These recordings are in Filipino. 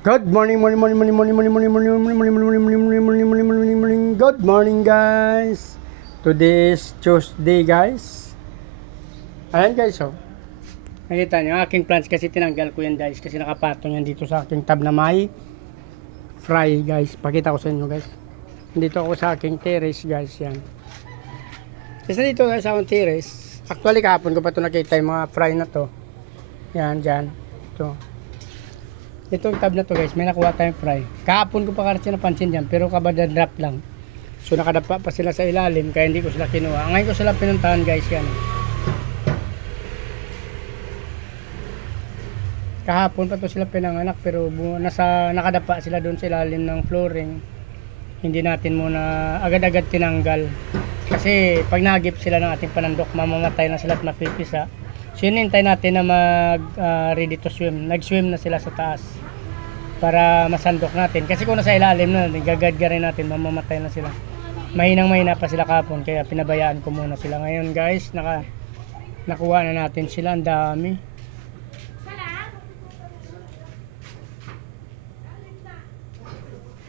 Good morning, Good morning, guys. Today is Tuesday, guys. Ayan, guys, oh. Nakita niyo, aking plants kasi tinanggal ko yan, guys. Kasi nakapatong yan dito sa aking tab na may fry, guys. Pakita ko sa inyo, guys. Dito ako sa aking terrace, guys, yan. Kasi dito, guys, sa aking terrace. Actually, kahapon ko pa ito nakita yung mga fry na to. Yan, dyan. Ito. Itong tab na to, guys, may nakuha tayong fry. Kahapon ko pa kasi napansin dyan, pero kabada-drop lang. So nakadapa pa sila sa ilalim, kaya hindi ko sila kinuha. Ngayon ko sila pinuntahan, guys, yan. Kahapon pa to sila pinanganak, pero nakadapa sila doon sa ilalim ng flooring. Hindi natin muna agad-agad tinanggal. Kasi pag nagip sila ng ating panandok, mamamatay na sila at mapipisa. So hinintay natin na ready to swim. Nag-swim na sila sa taas para masandok natin. Kasi kung nasa ilalim na, gagad rin natin, mamamatay na sila. Mahinang-mahina pa sila kapon, kaya pinabayaan ko muna sila. Ngayon, guys, nakuha na natin sila. Ang dami.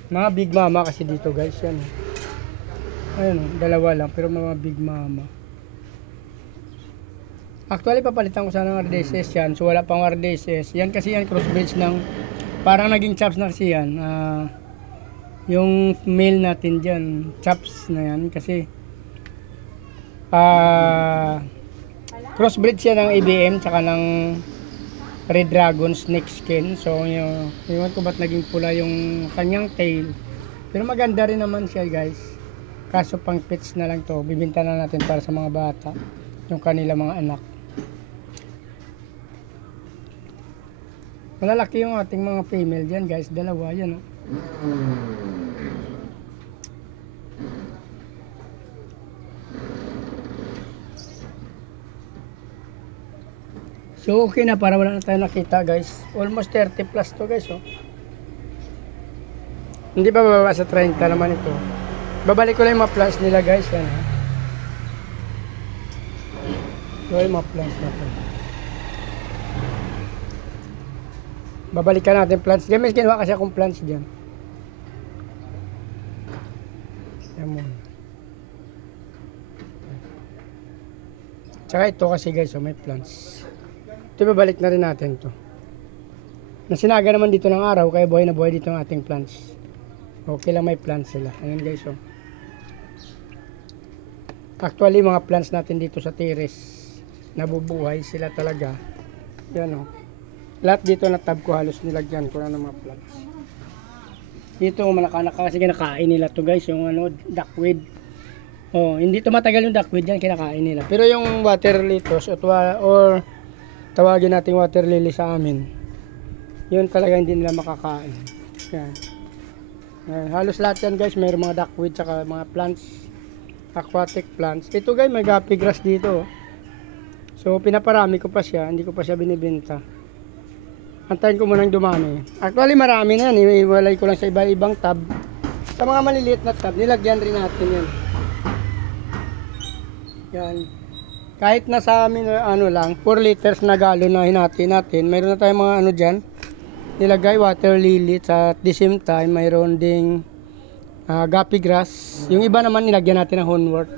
Mga big mama kasi dito, guys, yan. Ayun, dalawa lang, pero mga big mama. Actually, papalitan ko sana ng RDSS yan. So, wala pang RDSS. Yan kasi yan, crossbreeds ng, parang naging chops na kasi yan. Yung male natin dyan, chops na yan. Kasi, crossbreed siya ng ABM, tsaka ng Red Dragon Snake Skin. So, yung ko ba't naging pula yung kanyang tail. Pero maganda rin naman siya, guys. Kaso pang pets na lang to. Bibinta na natin para sa mga bata. Yung kanila mga anak. Malalaki yung ating mga female dyan, guys. Dalawa yan, oh. So okay na, para wala na tayo nakita, guys. Almost 30 plus to, guys, oh. Hindi pa bababa sa 30 naman ito. Babalik ko lang yung mga plants nila, guys, yan, ha. So yung mga plants na to. Babalikan natin plants. Diyan may kinuha kasi akong plants dyan. Yan mo. Tsaka ito kasi, guys, oh, may plants. Ito babalik na rin natin to. Nasinaga naman dito ng araw, kaya buhay na buhay dito ang ating plants. Okay lang may plants sila. Ayun, guys, oh. Actually, mga plants natin dito sa terrace, nabubuhay sila talaga. Yan, oh. Lahat dito na tab ko halos nilagyan ko na ng mga plants. Dito malaka-naka kasi kinakain nila to, guys, yung ano, duckweed. Oh, hindi tumatagal yung duckweed yan, kinakain nila. Pero yung water lettuce or tawagin nating water lily sa amin, yun talaga hindi nila makakain. Yan. Halos lahat yan, guys, mayroong mga duckweed saka mga plants, aquatic plants. Ito, guys, may guppy grass dito. So pinaparami ko pa siya, hindi ko pa siya binibenta. Antayin ko munang dumami. Actually marami na yan, iwalay ko lang sa iba-ibang tab. Sa mga maliliit na tab, nilagyan rin natin yan. Yan. Kahit na sa amin, ano lang, 4 liters na galon na hinati natin, mayroon na tayong mga ano dyan, nilagay water lily. At the same time, mayroon ding guppy grass. Yung iba naman nilagyan natin ng hornwort.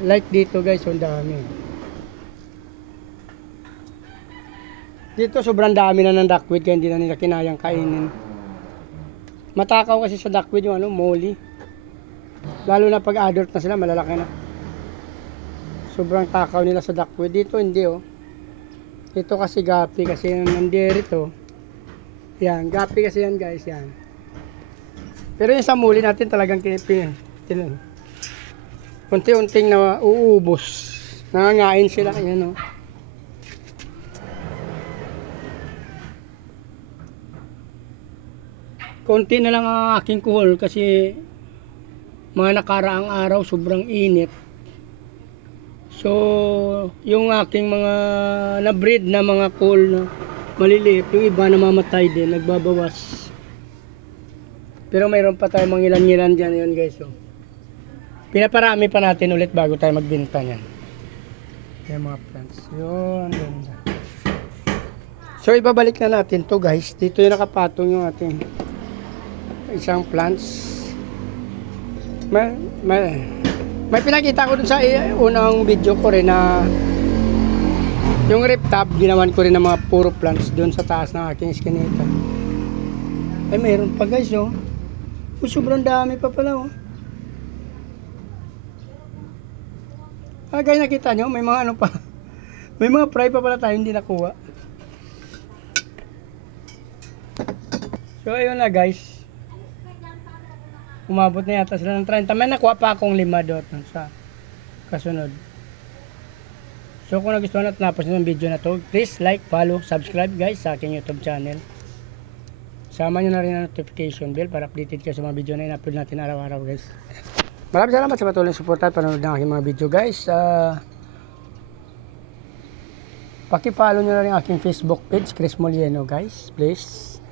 Like dito, guys, ang dami. Dito sobrang dami na ng duckweed, kaya hindi na nila kinayang kainin. Matakaw kasi sa duckweed yung ano, molly. Lalo na pag adult na sila, malalaki na. Sobrang takaw nila sa duckweed. Dito hindi, oh. Ito kasi guppy, kasi nandiyan rito. Yan, guppy kasi yan, guys, yan. Pero yung sa molly natin talagang unti-unting na uubos. Nangangain sila, yan, oh. Konti na lang ang aking kuhol kasi mga nakaraang araw sobrang init. So yung aking mga na-breed na mga kuhol na maliliit, yung iba namamatay din, nagbabawas. Pero mayroon pa tayo mga ilan-ilan dyan, yun, guys, oh. Pinaparami pa natin ulit bago tayo magbenta niyan. Yung mga plants. Yun, ganda. So ibabalik na natin to guys. Dito yung nakapatong yung ating isang plants. May pinakita ko dun sa unang video ko rin na yung rip top, ginawan ko rin ng mga puro plants dun sa taas ng aking eskinita. Ay mayroon pa guys oh. Sobrang dami pa pala oh. Guys, nakita nyo, may mga ano pa. May mga fry pa pala tayo hindi nakuha. So ayun na guys. Umabot na yata sila ng 30. May nakuha pa akong 5 doon sa kasunod. So kung nagustuhan at napos ng video na to, please like, follow, subscribe guys sa aking YouTube channel. Sama nyo na rin ang notification bell para updated kayo sa mga video na in-upload natin araw-araw guys. Maraming salamat sa patuloy suporta at panonood ng aking mga video guys. Paki-follow nyo na rin ang aking Facebook page, Chris Molieno guys, please.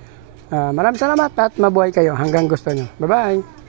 Maraming salamat at mabuhay kayo hanggang gusto nyo. Bye-bye!